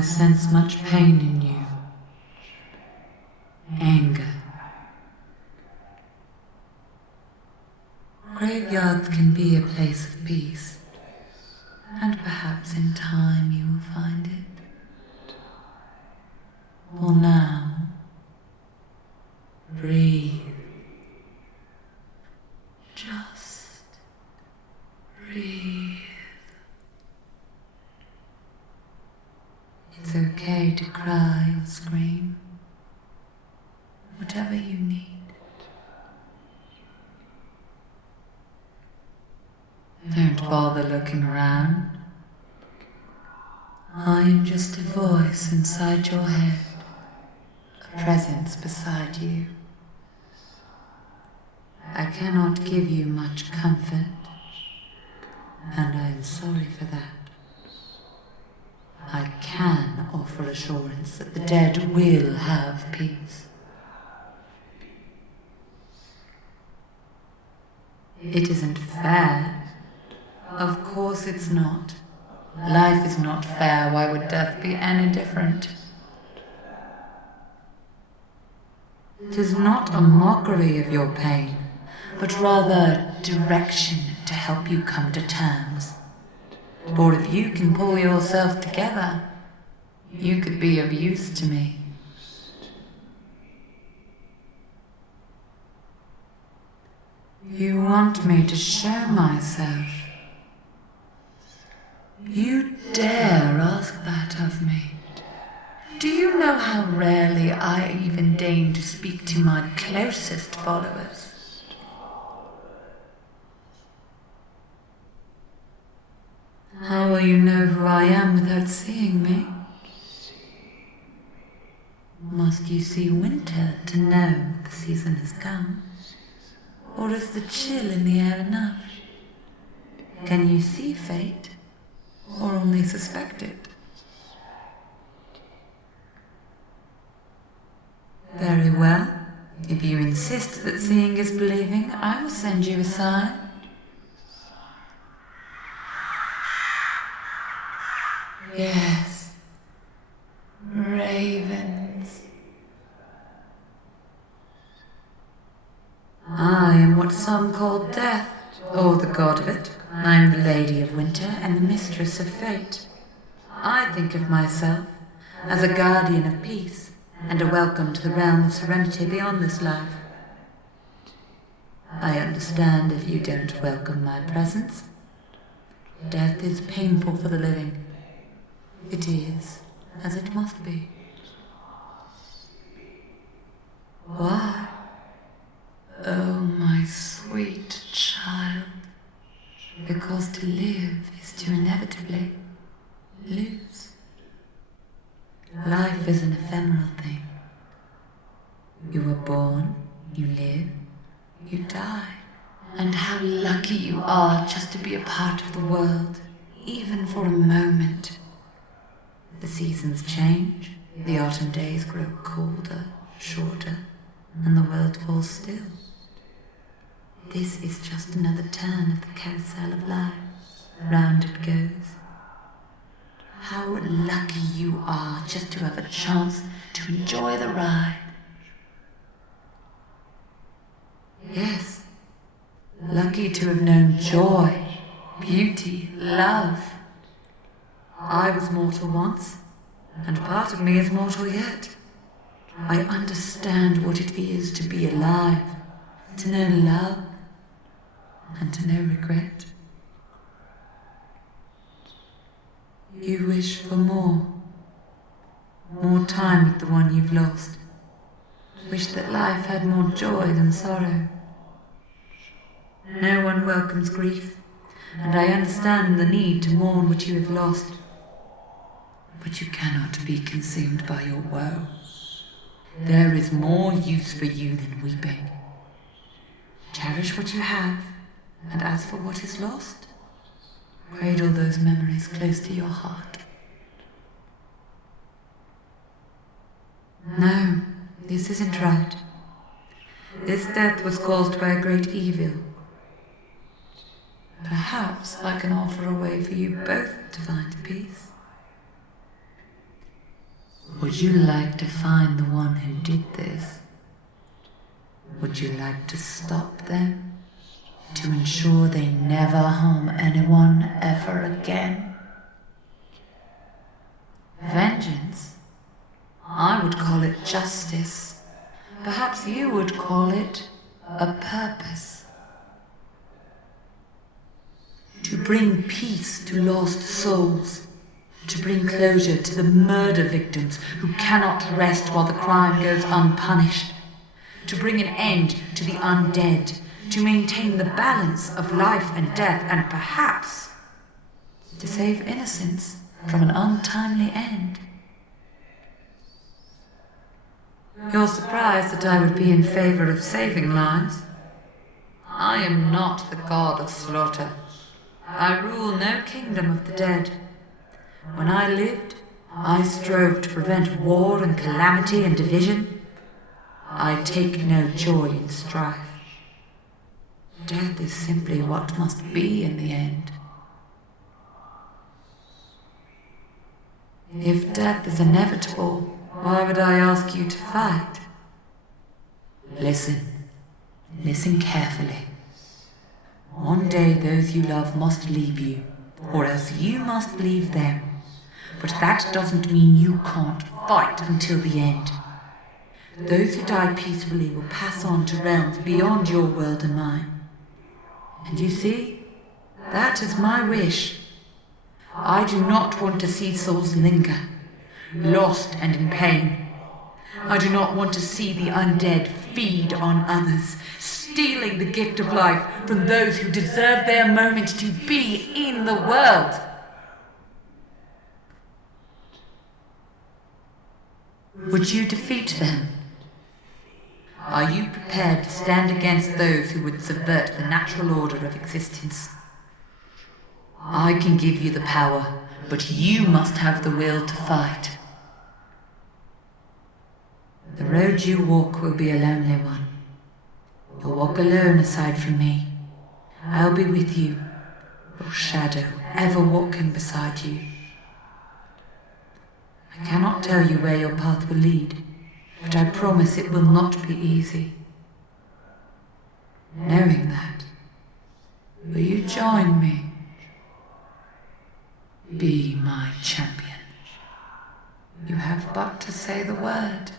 I sense much pain in you. Anger. Graveyards can be a place of peace, and perhaps in time you will find it. For now, breathe. Just breathe. It's okay to cry or scream, whatever you need. Don't bother looking around. I am just a voice inside your head, a presence beside you. I cannot give you much comfort, and I am sorry for that. I can offer assurance that the dead will have peace. It isn't fair. Of course it's not. Life is not fair. Why would death be any different? It is not a mockery of your pain, but rather direction to help you come to terms. For if you can pull yourself together, you could be of use to me. You want me to show myself. You dare ask that of me. Do you know how rarely I even deign to speak to my closest followers? How will you know who I am without seeing me? Must you see winter to know the season has come? Or is the chill in the air enough? Can you see fate, or only suspect it? Very well. If you insist that seeing is believing, I will send you a sign. Yes. Ravens. I am what some call death, or the god of it. I am the lady of winter and the mistress of fate. I think of myself as a guardian of peace and a welcome to the realm of serenity beyond this life. I understand if you don't welcome my presence. Death is painful for the living. It is, as it must be. Why? Oh, my sweet child. Because to live is to inevitably lose. Life is an ephemeral thing. You are born, you live, you die. And how lucky you are just to be a part of the world, even for a moment. The seasons change, the autumn days grow colder, shorter, and the world falls still. This is just another turn of the carousel of life. Round it goes. How lucky you are just to have a chance to enjoy the ride. Yes, lucky to have known joy, beauty, love. I was mortal once, and part of me is mortal yet. I understand what it is to be alive, to know love, and to know regret. You wish for more time with the one you've lost. Wish that life had more joy than sorrow. No one welcomes grief, and I understand the need to mourn what you have lost. But you cannot be consumed by your woe. There is more use for you than weeping. Cherish what you have, and as for what is lost, cradle those memories close to your heart. No, this isn't right. This death was caused by a great evil. Perhaps I can offer a way for you both to find peace. Would you like to find the one who did this? Would you like to stop them? To ensure they never harm anyone ever again? Vengeance? I would call it justice. Perhaps you would call it a purpose. To bring peace to lost souls. To bring closure to the murder victims who cannot rest while the crime goes unpunished. To bring an end to the undead. To maintain the balance of life and death, and perhaps to save innocence from an untimely end. You're surprised that I would be in favor of saving lives? I am not the god of slaughter. I rule no kingdom of the dead. When I lived, I strove to prevent war and calamity and division. I take no joy in strife. Death is simply what must be in the end. If death is inevitable, why would I ask you to fight? Listen. Listen carefully. One day those you love must leave you, or else you must leave them. But that doesn't mean you can't fight until the end. Those who die peacefully will pass on to realms beyond your world and mine. And you see, that is my wish. I do not want to see souls linger, lost and in pain. I do not want to see the undead feed on others, stealing the gift of life from those who deserve their moment to be in the world. Would you defeat them? Are you prepared to stand against those who would subvert the natural order of existence? I can give you the power, but you must have the will to fight. The road you walk will be a lonely one. You'll walk alone aside from me. I'll be with you, your shadow ever walking beside you. I cannot tell you where your path will lead, but I promise it will not be easy. Knowing that, will you join me? Be my champion. You have but to say the word.